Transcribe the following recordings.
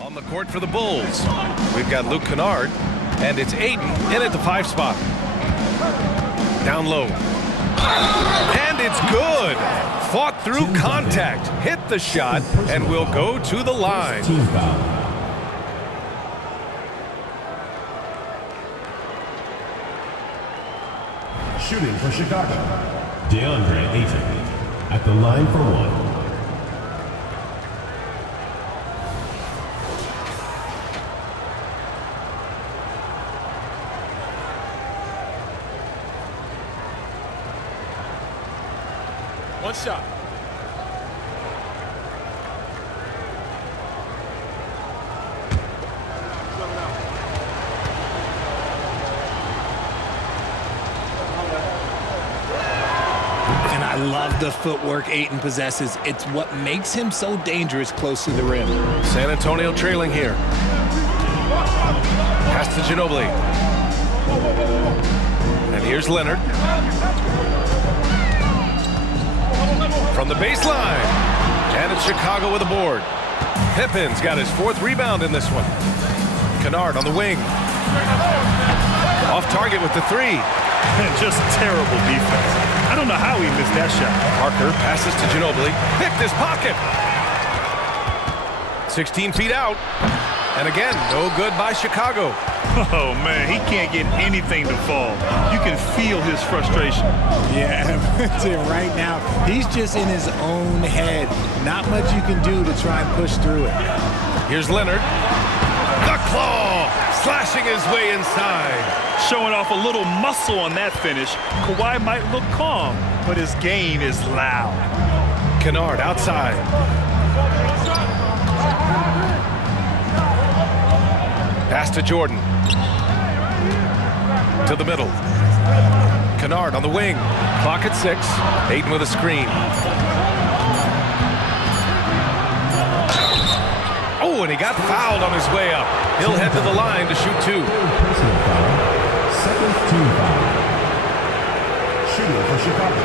On the court for the Bulls, we've got Luke Kennard, and it's Aiden in at the 5 spot. Down low. And it's good. Fought through contact, hit the shot, and will go to the line. Team foul. Shooting for Chicago, DeAndre Ayton at the line for 1. One shot. And I love the footwork Ayton possesses. It's what makes him so dangerous close to the rim. San Antonio trailing here. Pass to Ginobili. And here's Leonard. From the baseline. And it's Chicago with a board. Pippen's got his 4th rebound in this one. Kennard on the wing. Off target with the 3. And just terrible defense. I don't know how he missed that shot. Parker passes to Ginobili. Picked his pocket. 16 feet out. And again, no good by Chicago. Oh, man, he can't get anything to fall. You can feel his frustration. Yeah, right now, he's just in his own head. Not much you can do to try and push through it. Here's Leonard. The claw, slashing his way inside. Showing off a little muscle on that finish. Kawhi might look calm, but his game is loud. Kennard outside. Pass to Jordan. To the middle. Kennard on the wing. Clock at 6. Ayton with a screen. Oh, and he got fouled on his way up. He'll head to the line to shoot 2. Personal foul. Second team foul. Shooting for Chicago,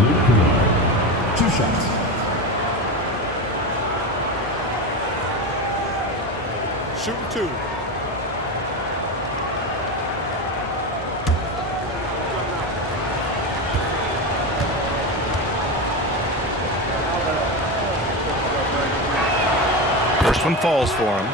Luke Kennard. 2 shots. Shooting 2. First one falls for him.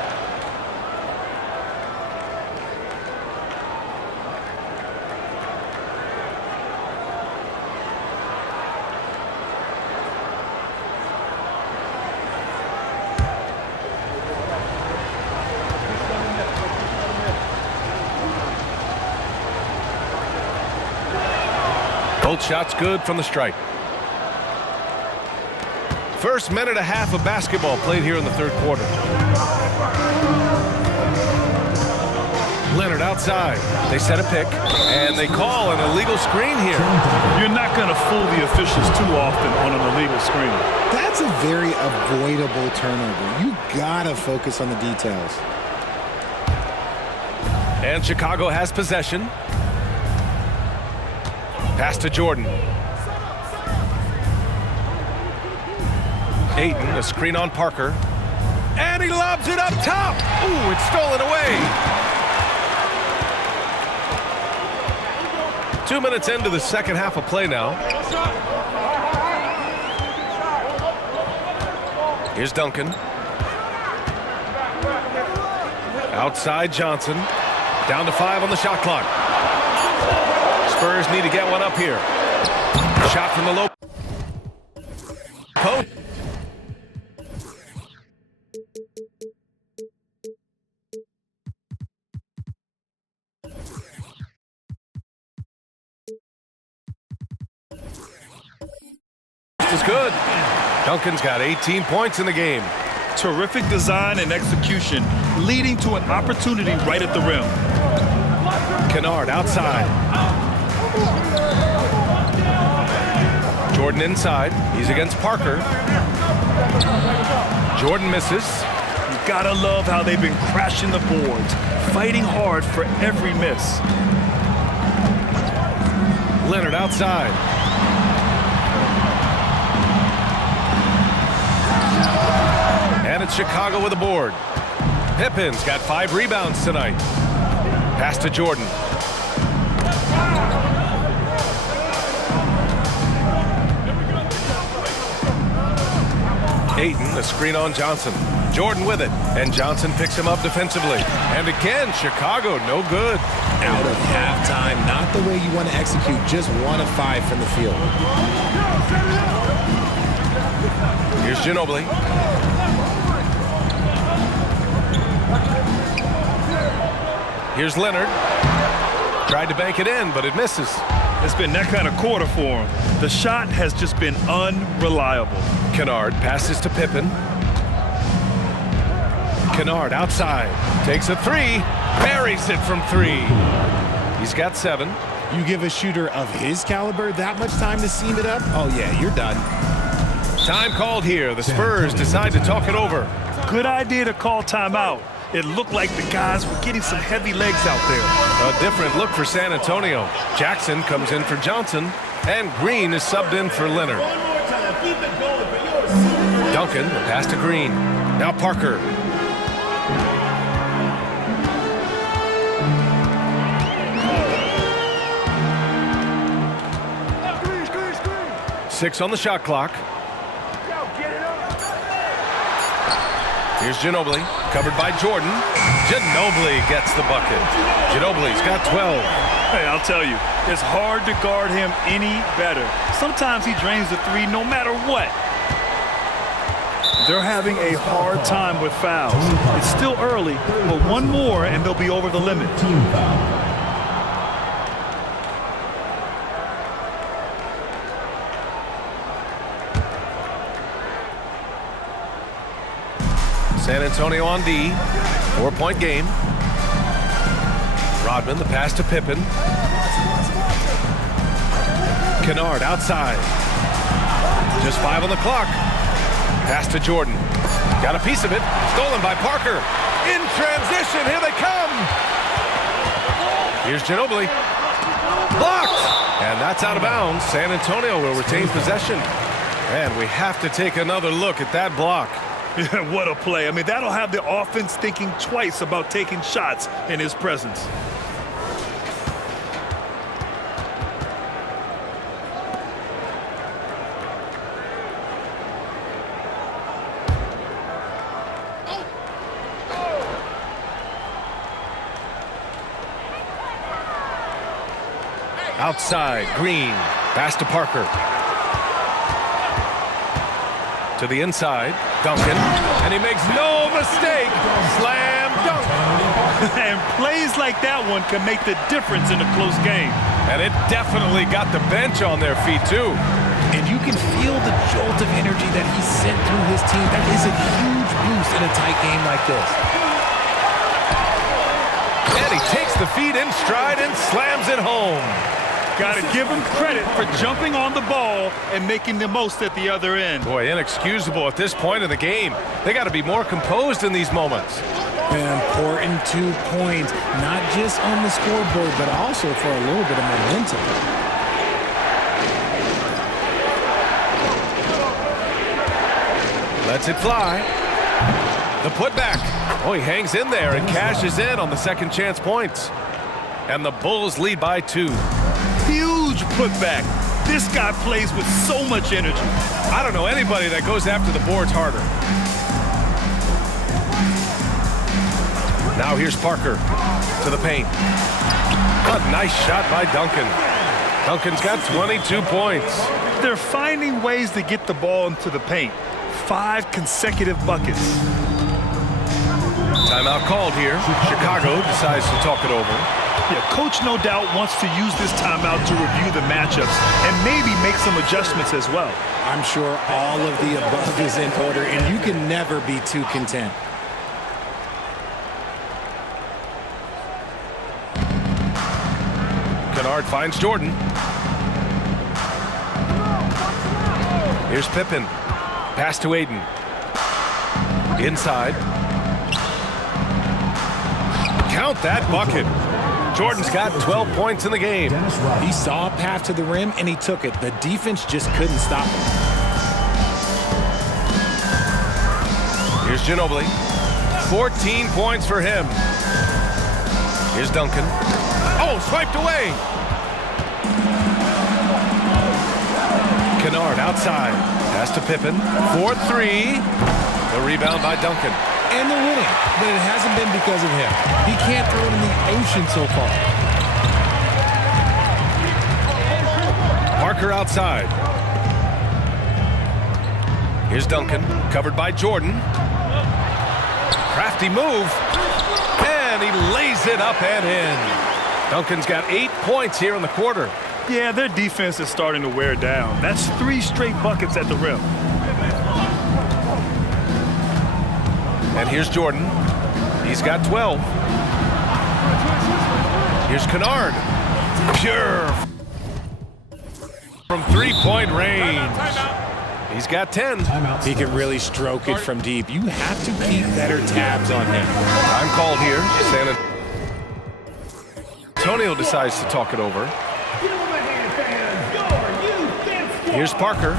Both shots good from the stripe. First minute and a half of basketball played here in the 3rd quarter. Leonard outside. They set a pick, and they call an illegal screen here. You're not going to fool the officials too often on an illegal screen. That's a very avoidable turnover. You gotta focus on the details. And Chicago has possession. Pass to Jordan. Ayton, a screen on Parker. And he lobs it up top. Ooh, it's stolen away. 2 minutes into the second half of play now. Here's Duncan. Outside Johnson. Down to 5 on the shot clock. Spurs need to get one up here. Shot from the low post. Is good. Duncan's got 18 points in the game. Terrific design and execution, leading to an opportunity right at the rim. Kennard outside. Jordan inside. He's against Parker. Jordan misses. You gotta love how they've been crashing the boards, fighting hard for every miss. Leonard outside. And it's Chicago with a board. Pippen's got 5 rebounds tonight. Pass to Jordan. Ayton, a screen on Johnson. Jordan with it, and Johnson picks him up defensively. And again, Chicago, no good. Out of halftime, not the way you want to execute, just 1 of 5 from the field. Here's Ginobili. Here's Leonard. Tried to bank it in, but it misses. It's been that kind of quarter for him. The shot has just been unreliable. Kennard passes to Pippen. Kennard outside. Takes a 3. Buries it from 3. He's got 7. You give a shooter of his caliber that much time to seam it up? Oh, yeah, you're done. Time called here. The Spurs decide to talk it over. Good idea to call timeout. It looked like the guys were getting some heavy legs out there. A different look for San Antonio. Jackson comes in for Johnson, and Green is subbed in for Leonard. Duncan, the pass to Green. Now Parker. Six on the shot clock. Here's Ginobili, covered by Jordan. Ginobili gets the bucket. Ginobili's got 12. Hey, I'll tell you, it's hard to guard him any better. Sometimes he drains the 3 no matter what. They're having a hard time with fouls. It's still early, but 1 more and they'll be over the limit. Team foul. San Antonio on D. 4-point game. Rodman, the pass to Pippen. Kennard outside. Just 5 on the clock. Pass to Jordan. Got a piece of it. Stolen by Parker. In transition. Here they come. Here's Ginobili. Blocked. And that's out of bounds. San Antonio will retain possession. And we have to take another look at that block. Yeah, what a play. I mean, that'll have the offense thinking twice about taking shots in his presence. Outside, Green. Pass to Parker. To the inside, Duncan. And he makes no mistake. Slam dunk. And plays like that one can make the difference in a close game. And it definitely got the bench on their feet, too. And you can feel the jolt of energy that he sent through his team. That is a huge boost in a tight game like this. And he takes the feed in stride and slams it home. Got to give him credit for jumping on the ball and making the most at the other end. Boy, inexcusable at this point in the game. They got to be more composed in these moments. An important 2 points, not just on the scoreboard, but also for a little bit of momentum. Lets it fly. The putback. Oh, he hangs in there and cashes in on the second chance points. And the Bulls lead by 2. Huge putback. This guy plays with so much energy. I don't know anybody that goes after the boards harder. Now here's Parker to the paint. A nice shot by Duncan. Duncan's got 22 points. They're finding ways to get the ball into the paint. 5 consecutive buckets. Timeout called here. Chicago decides to talk it over. Yeah, coach no doubt wants to use this timeout to review the matchups and maybe make some adjustments as well. I'm sure all of the above is in order, and you can never be too content. Kennard finds Jordan. Here's Pippen. Pass to Ayton. Inside. Count that bucket. Jordan's got 12 points in the game. He saw a path to the rim, and he took it. The defense just couldn't stop him. Here's Ginobili. 14 points for him. Here's Duncan. Oh, swiped away. Kennard outside. Pass to Pippen. 4-3. The rebound by Duncan. And they're winning, but it hasn't been because of him. He can't throw it in the ocean so far. Parker outside. Here's Duncan, covered by Jordan. Crafty move, and he lays it up and in. Duncan's got 8 points here in the quarter. Yeah, their defense is starting to wear down. That's 3 straight buckets at the rim. And here's Jordan. He's got 12. Here's Kennard. Pure from three-point range. He's got 10. He can really stroke it from deep. You have to keep better tabs on him. Time called here. San Antonio decides to talk it over. Here's Parker.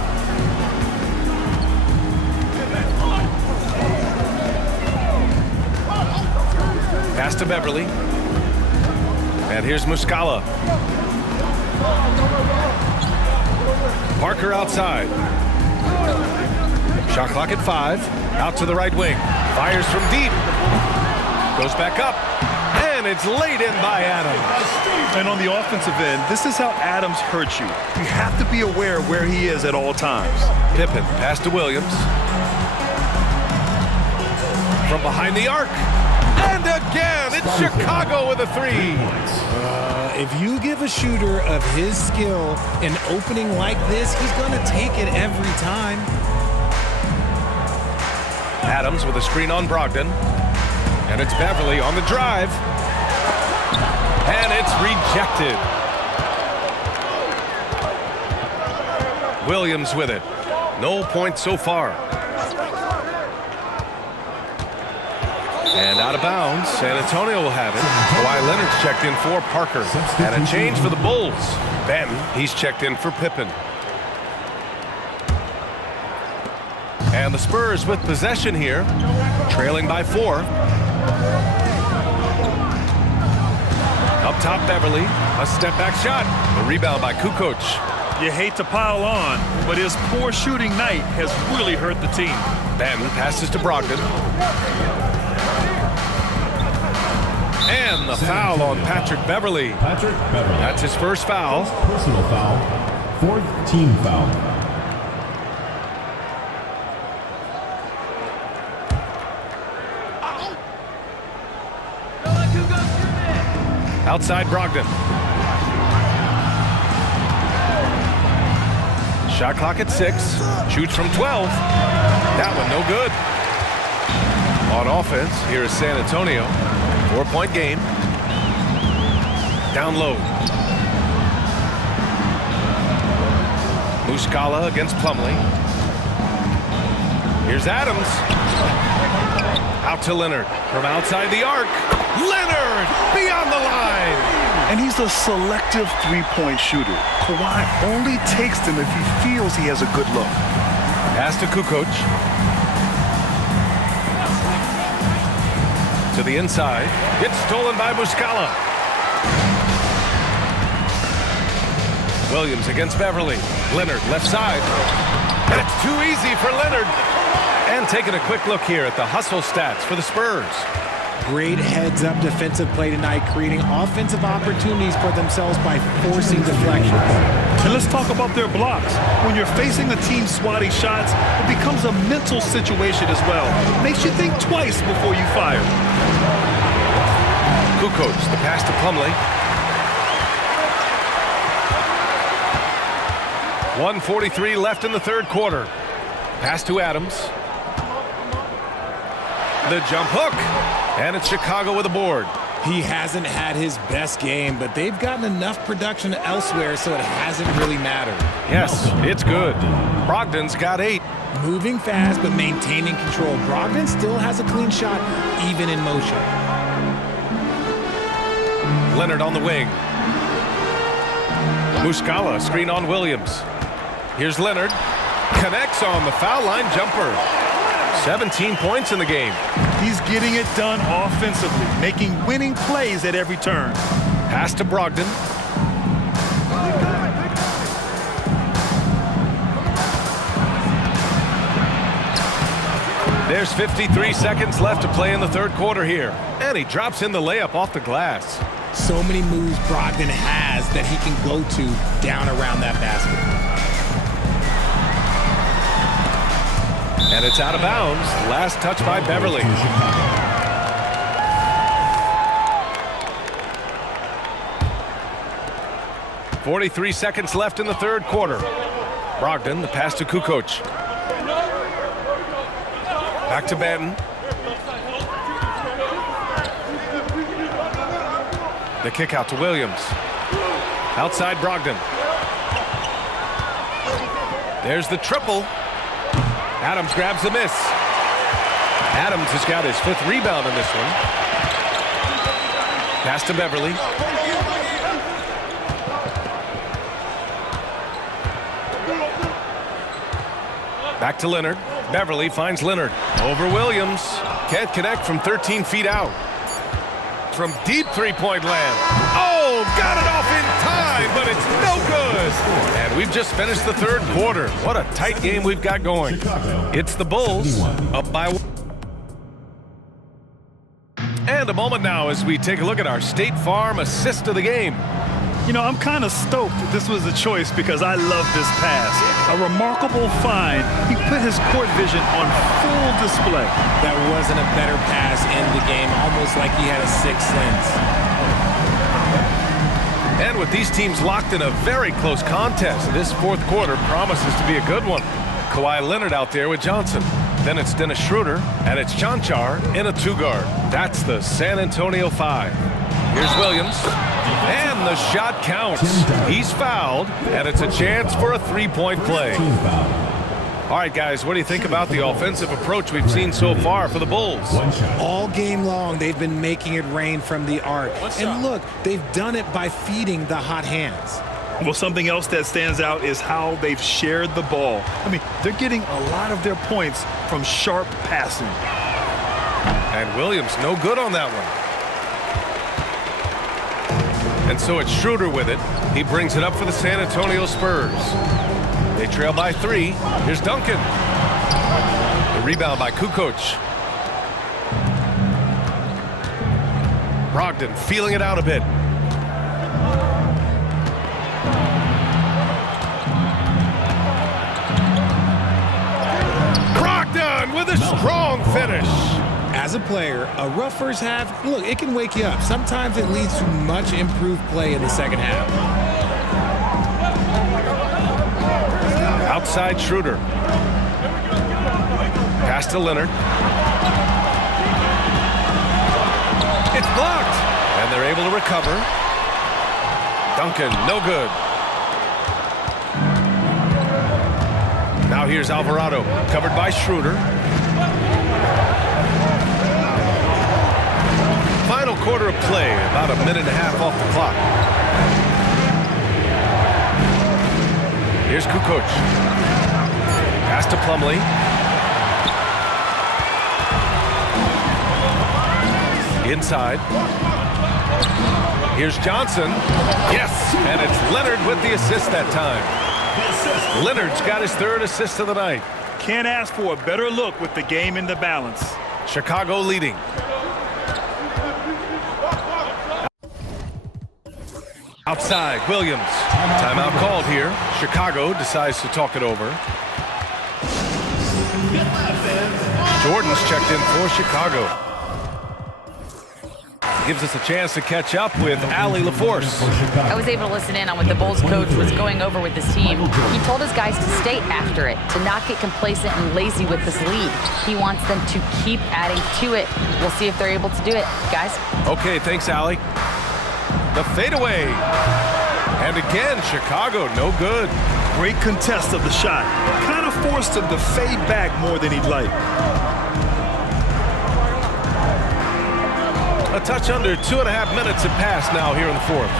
Pass to Beverly. And here's Muscala. Parker outside. Shot clock at 5. Out to the right wing. Fires from deep. Goes back up. And it's laid in by Adams. And on the offensive end, this is how Adams hurts you. You have to be aware where he is at all times. Pippen, pass to Williams. From behind the arc. And again, it's Chicago with a 3. If you give a shooter of his skill an opening like this, he's going to take it every time. Adams with a screen on Brogdon. And it's Beverly on the drive. And it's rejected. Williams with it. No points so far. And out of bounds. San Antonio will have it. Kawhi Leonard's checked in for Parker. And a change for the Bulls. Ben, he's checked in for Pippen. And the Spurs with possession here. Trailing by 4. Up top, Beverly. A step-back shot. The rebound by Kukoc. You hate to pile on, but his poor shooting night has really hurt the team. Ben passes to Brogdon. And the foul on Patrick Beverly. Patrick Beverly. That's his first foul. Personal foul. 4th team foul. Outside Brogdon. Shot clock at 6. Shoots from 12. That one no good. On offense, here is San Antonio. 4-point game. Down low. Muscala against Plumlee. Here's Adams. Out to Leonard. From outside the arc. Leonard beyond the line. And he's a selective three-point shooter. Kawhi only takes them if he feels he has a good look. Pass to Kukoc. To the inside. It's stolen by Muscala. Williams against Beverly. Leonard left side. And it's too easy for Leonard. And taking a quick look here at the hustle stats for the Spurs. Great heads-up defensive play tonight, creating offensive opportunities for themselves by forcing deflections. And let's talk about their blocks. When you're facing a team swatting shots, it becomes a mental situation as well. Makes you think twice before you fire. Kukoc, the pass to Plumlee. 1:43 left in the third quarter. Pass to Adams. The jump hook. And it's Chicago with a board. He hasn't had his best game, but they've gotten enough production elsewhere, so it hasn't really mattered. Yes, it's good. Brogdon's got 8. Moving fast, but maintaining control. Brogdon still has a clean shot, even in motion. Leonard on the wing. Muscala, screen on Williams. Here's Leonard. Connects on the foul line jumper. 17 points in the game. He's getting it done offensively, making winning plays at every turn. Pass to Brogdon. There's 53 seconds left to play in the third quarter here. And he drops in the layup off the glass. So many moves Brogdon has that he can go to down around that basket. And it's out of bounds. Last touch by Beverly. .43 seconds left in the third quarter. Brogdon, the pass to Kukoc. Back to Banton. The kick out to Williams. Outside Brogdon. There's the triple. Adams grabs the miss. Adams has got his 5th rebound in this one. Pass to Beverly. Back to Leonard. Beverly finds Leonard. Over Williams. Can't connect from 13 feet out. From deep three-point land. Oh, got it off in time, but it's no good. And we've just finished the third quarter. What a tight game we've got going. It's the Bulls up by 1. And a moment now as we take a look at our State Farm assist of the game. You know, I'm kind of stoked that this was a choice because I love this pass. A remarkable find. He put his court vision on full display. That wasn't a better pass in the game, almost like he had a sixth sense. And with these teams locked in a very close contest, this fourth quarter promises to be a good one. Kawhi Leonard out there with Johnson. Then it's Dennis Schroeder, and it's Chanchar in a 2-guard. That's the San Antonio 5. Here's Williams. And the shot counts. He's fouled, and it's a chance for a 3-point play. All right, guys, what do you think about the offensive approach we've seen so far for the Bulls? All game long, they've been making it rain from the arc. And look, they've done it by feeding the hot hands. Well, something else that stands out is how they've shared the ball. I mean, they're getting a lot of their points from sharp passing. And Williams no good on that one. And so it's Schroeder with it. He brings it up for the San Antonio Spurs. They trail by 3. Here's Duncan. The rebound by Kukoc. Brogdon feeling it out a bit. Brogdon with a strong finish. As a player, a rough first half, look, it can wake you up. Sometimes it leads to much improved play in the second half. Outside Schroeder. Pass to Leonard. It's blocked. And they're able to recover. Duncan, no good. Now here's Alvarado, covered by Schroeder. Final quarter of play, about a minute and a half off the clock. Here's Kukoc. Pass to Plumlee. Inside. Here's Johnson. Yes, and it's Leonard with the assist that time. Leonard's got his 3rd assist of the night. Can't ask for a better look with the game in the balance. Chicago leading. Outside, Williams. Timeout called here. Chicago decides to talk it over. Jordan's checked in for Chicago. Gives us a chance to catch up with Allie LaForce. I was able to listen in on what the Bulls coach was going over with his team. He told his guys to stay after it, to not get complacent and lazy with this lead. He wants them to keep adding to it. We'll see if they're able to do it, guys. Okay, thanks, Allie. The fadeaway. And again, Chicago, no good. Great contest of the shot. Kind of forced him to fade back more than he'd like. A touch under 2.5 minutes have passed now here in the fourth.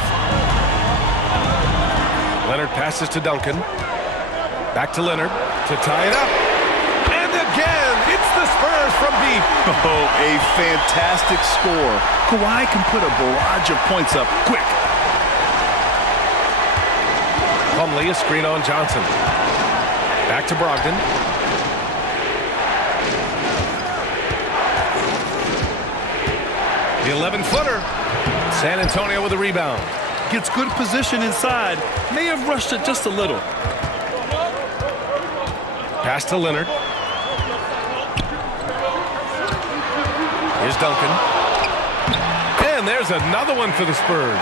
Leonard passes to Duncan. Back to Leonard to tie it up. And again, it's the Spurs from deep. Oh, a fantastic score. Kawhi can put a barrage of points up quick. Plumlee, a screen on Johnson. Back to Brogdon. The 11-footer. San Antonio with a rebound. Gets good position inside. May have rushed it just a little. Pass to Leonard. Here's Duncan. And there's another one for the Spurs.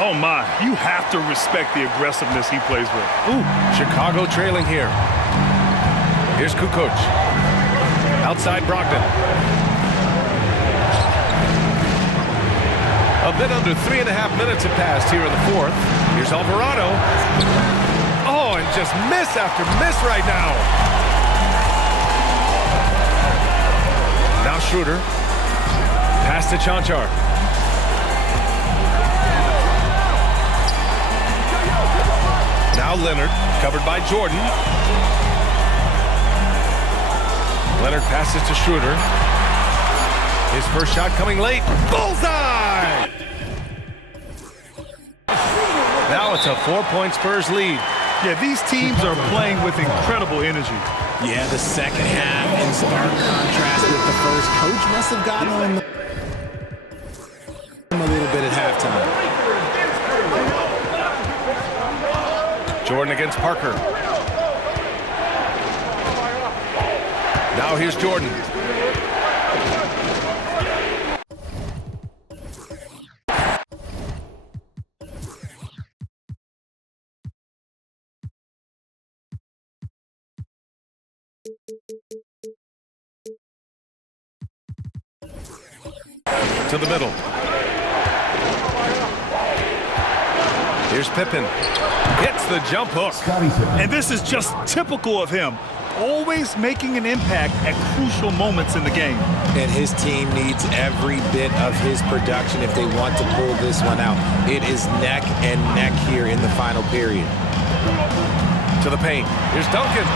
Oh, my. You have to respect the aggressiveness he plays with. Ooh, Chicago trailing here. Here's Kukoc. Outside Brogdon. A bit under 3.5 minutes have passed here in the fourth. Here's Alvarado. Oh, and just miss after miss right now. Now Schroeder. Pass to Chanchar. Now Leonard, covered by Jordan. Leonard passes to Schroeder. His first shot coming late. Bullseye! Now it's a 4-point Spurs lead. Yeah, these teams are playing with incredible energy. Yeah, the second half in stark contrast with the first. Coach must have gotten on him a little bit at halftime. Jordan against Parker. Now here's Jordan. To the middle. Here's Pippen. Hits the jump hook. And this is just typical of him. Always making an impact at crucial moments in the game. And his team needs every bit of his production if they want to pull this one out. It is neck and neck here in the final period. To the paint. Here's Duncan.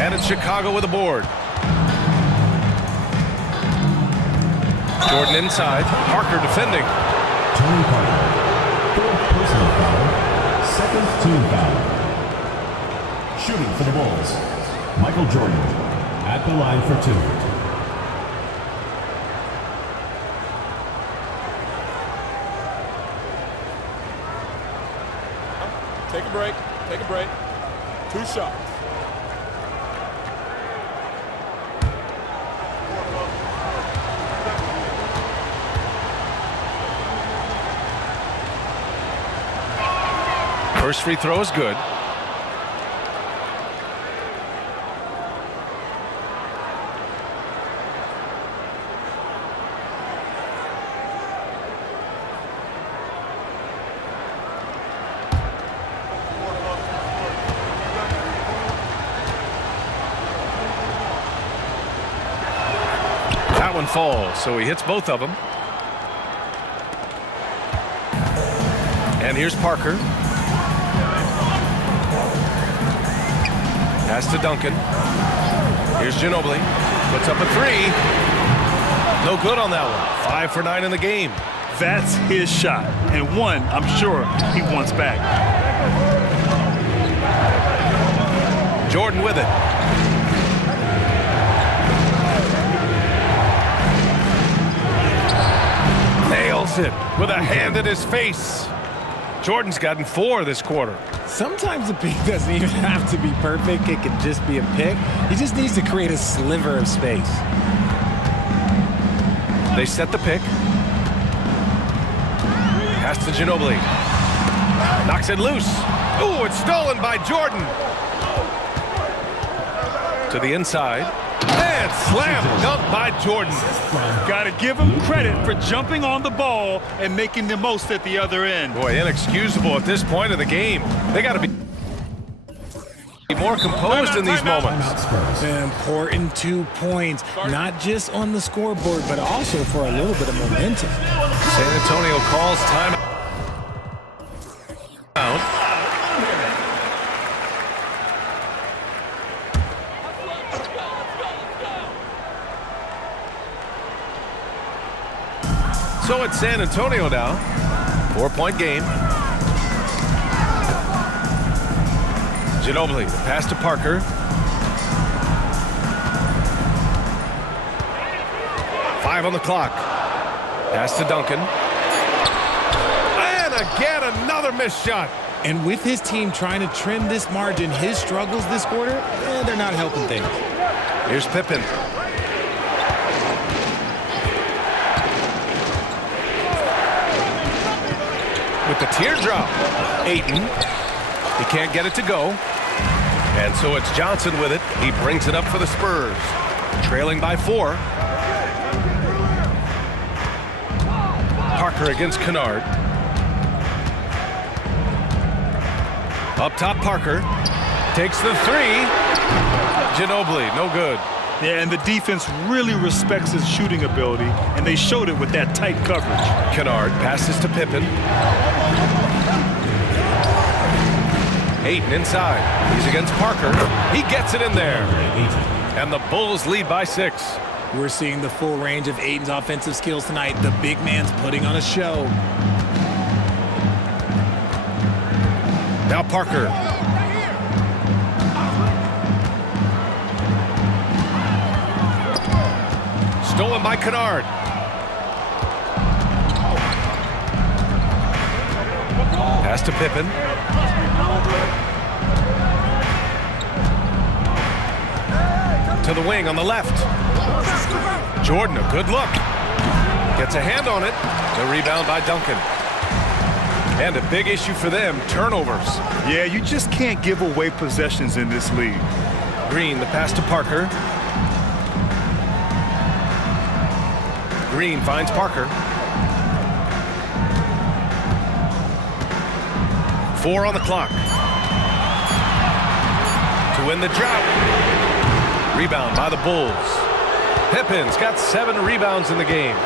And it's Chicago with a board. Jordan inside. Parker defending. Tony Parker. Fourth personal foul. Second team foul. Shooting for the Bulls. Michael Jordan at the line for 2. Take a break. Take a break. 2 shots. First free throw is good. That one falls, so he hits both of them. And here's Parker. Pass to Duncan. Here's Ginobili. Puts up a 3. No good on that one. 5 for 9 in the game. That's his shot, and one I'm sure he wants back. Jordan with it. Nails it with a hand in his face. Jordan's gotten 4 this quarter. Sometimes the pick doesn't even have to be perfect. It can just be a pick. He just needs to create a sliver of space. They set the pick. Pass to Ginobili. Knocks it loose. Ooh, it's stolen by Jordan. To the inside. And slam dunk by Jordan. Got to give him credit for jumping on the ball and making the most at the other end. Boy, inexcusable at this point of the game. They got to be more composed in these moments. An important 2 points, not just on the scoreboard, but also for a little bit of momentum. San Antonio calls timeout. So it's San Antonio now. 4-point game. Ginobili, pass to Parker. 5 on the clock. Pass to Duncan. And again, another missed shot. And with his team trying to trim this margin, his struggles this quarter, they're not helping things. Here's Pippen. With the teardrop. Ayton. He can't get it to go. And so it's Johnson with it. He brings it up for the Spurs. Trailing by 4. Parker against Kennard. Up top, Parker. Takes the 3. Ginobili, no good. Yeah, and the defense really respects his shooting ability, and they showed it with that tight coverage. Kennard passes to Pippen. Ayton inside. He's against Parker. He gets it in there. And the Bulls lead by 6. We're seeing the full range of Ayton's offensive skills tonight. The big man's putting on a show. Now Parker. Stolen by Kennard. Pass to Pippen. To the wing on the left. Jordan, a good look. Gets a hand on it. The rebound by Duncan. And a big issue for them, turnovers. Yeah, you just can't give away possessions in this league. Green, the pass to Parker. Green finds Parker. 4 on the clock. To win the drought. Rebound by the Bulls. Pippen's got 7 rebounds in the game.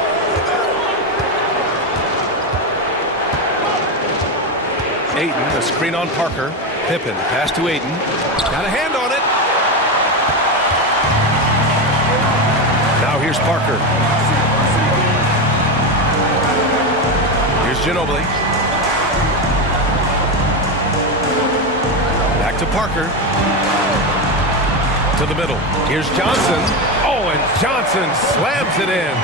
Ayton, a screen on Parker. Pippen, pass to Ayton. Got a hand on it. Now here's Parker. Here's Ginobili. Back to Parker. To the middle. Here's Johnson. Oh, and Johnson slams it in.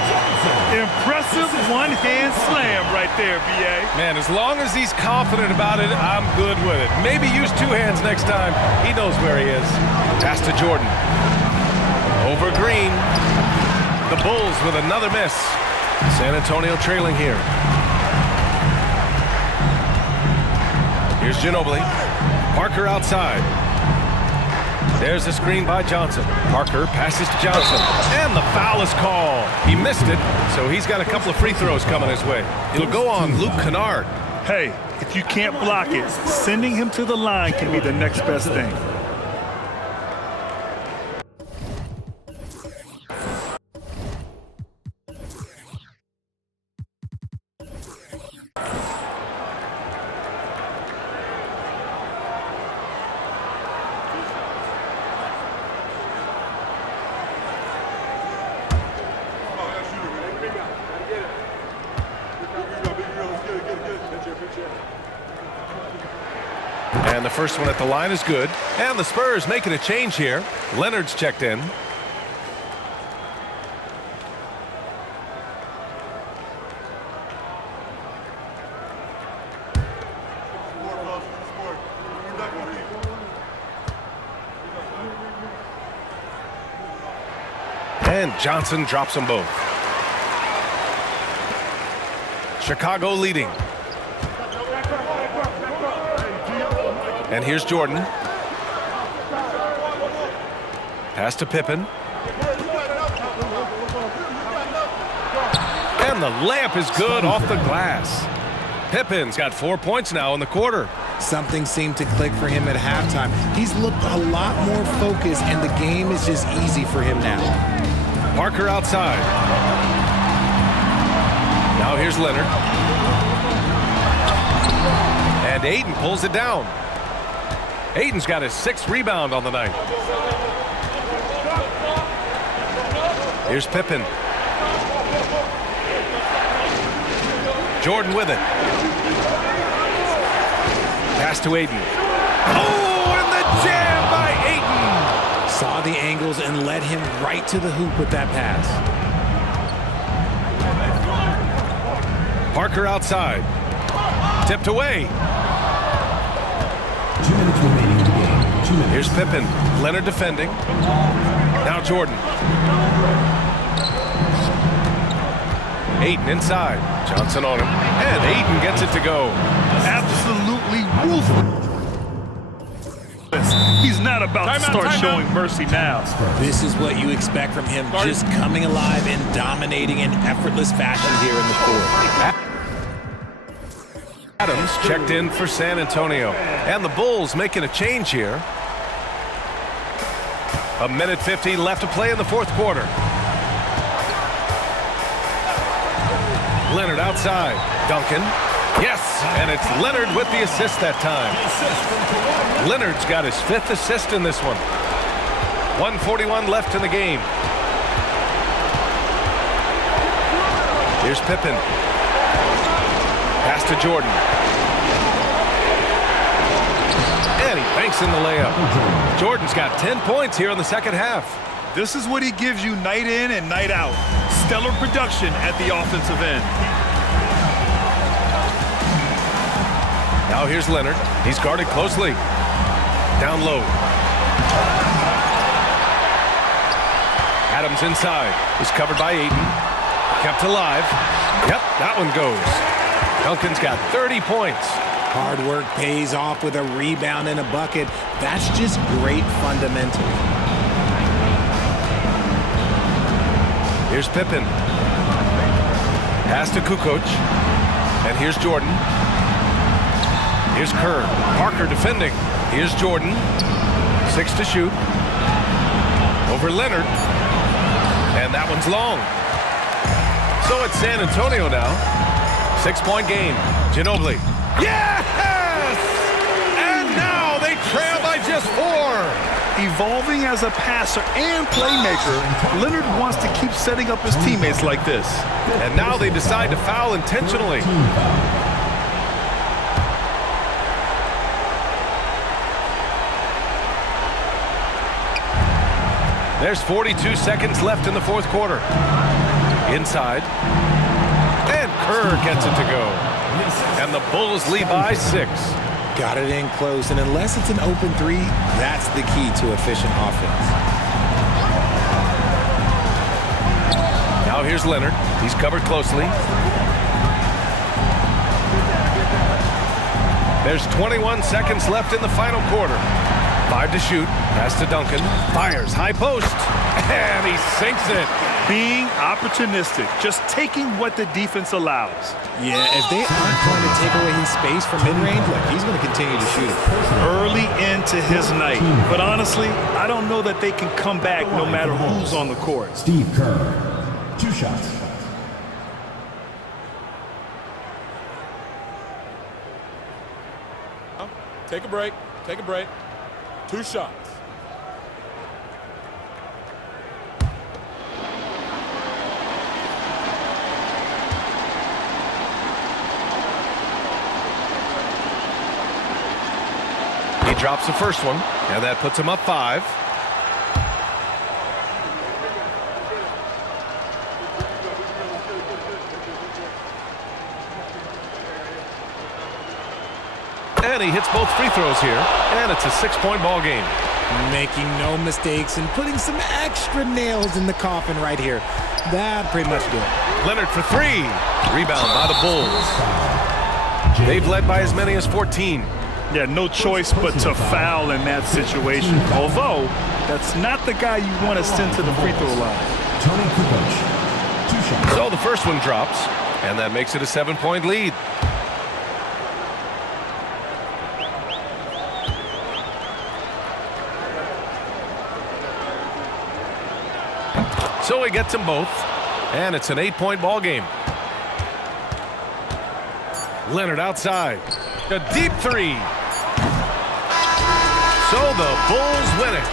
Impressive one-hand slam right there, B.A. Man, as long as he's confident about it, I'm good with it. Maybe use 2 hands next time. He knows where he is. Pass to Jordan. Over Green. The Bulls with another miss. San Antonio trailing here. Here's Ginobili. Parker outside. There's a screen by Johnson. Parker passes to Johnson. And the foul is called. He missed it, so he's got a couple of free throws coming his way. It'll go on Luke Kennard. Hey, if you can't block it, sending him to the line can be the next best thing. And the first one at the line is good. And the Spurs making a change here. Leonard's checked in. And Johnson drops them both. Chicago leading. And here's Jordan. Pass to Pippen. And the layup is good off the glass. Pippen's got 4 points now in the quarter. Something seemed to click for him at halftime. He's looked a lot more focused, and the game is just easy for him now. Parker outside. Now here's Leonard. And Ayton pulls it down. Ayton's got his 6th rebound on the night. Here's Pippen. Jordan with it. Pass to Aiden. Oh, and the jam by Aiden. Saw the angles and led him right to the hoop with that pass. Parker outside. Tipped away. 2 minutes remaining in the game. 2 minutes. Here's Pippen. Leonard defending. Now Jordan. Aiden inside. Johnson on him. And Aiden gets it to go. Absolutely ruthless. He's not about to start showing mercy now. This is what you expect from him, just coming alive and dominating in effortless fashion here in the fourth. Adams checked in for San Antonio. And the Bulls making a change here. 1:50 left to play in the fourth quarter. Leonard outside. Duncan. Yes, and it's Leonard with the assist that time. Leonard's got his 5th assist in this one. 1:41 left in the game. Here's Pippen. Pass to Jordan. And he banks in the layup. Jordan's got 10 points here in the second half. This is what he gives you night in and night out. Stellar production at the offensive end. Now here's Leonard. He's guarded closely. Down low. Adams inside. Is covered by Aiden. Kept alive. Yep, that one goes. Duncan's got 30 points. Hard work pays off with a rebound and a bucket. That's just great fundamentals. Here's Pippen. Pass to Kukoc. And here's Jordan. Here's Kerr. Parker defending. Here's Jordan. 6 to shoot. Over Leonard. And that one's long. So it's San Antonio now. 6-point game. Ginobili. Yes! And now they trail by just 4. Evolving as a passer and playmaker, Leonard wants to keep setting up his teammates like this. And now they decide to foul intentionally. There's 42 seconds left in the fourth quarter. Inside. And Kerr gets it to go. And the Bulls lead by 6. Got it in close, and unless it's an open 3, that's the key to efficient offense. Now here's Leonard. He's covered closely. There's 21 seconds left in the final quarter. 5 to shoot. Pass to Duncan. Fires. High post. And he sinks it. Being opportunistic. Just taking what the defense allows. Yeah, if they aren't going to take away his space from mid-range, he's going to continue to shoot it. Early into his night. But honestly, I don't know that they can come back no matter who's on the court. Steve Kerr. 2 shots. Take a break. Take a break. 2 shots. He drops the first one, and that puts him up 5. And he hits both free throws here, and it's a 6-point ball game. Making no mistakes and putting some extra nails in the coffin right here. That pretty much did it. Leonard for 3. Rebound by the Bulls. They've led by as many as 14. Yeah, no choice but to foul in that situation. Although, that's not the guy you want to send to the free throw line. Tony Kukoc. 2 shots. So the first one drops, and that makes it a 7-point lead. So he gets them both, and it's an 8-point ball game. Leonard outside. A deep 3. So the Bulls win it.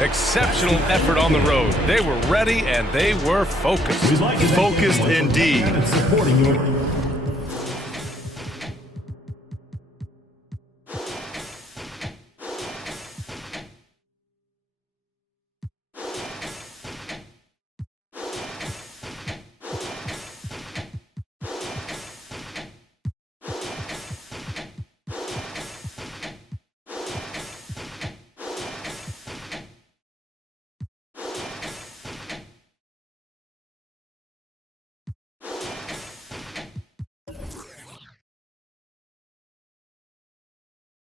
Exceptional effort on the road. They were ready and they were focused. Focused indeed. Supporting you.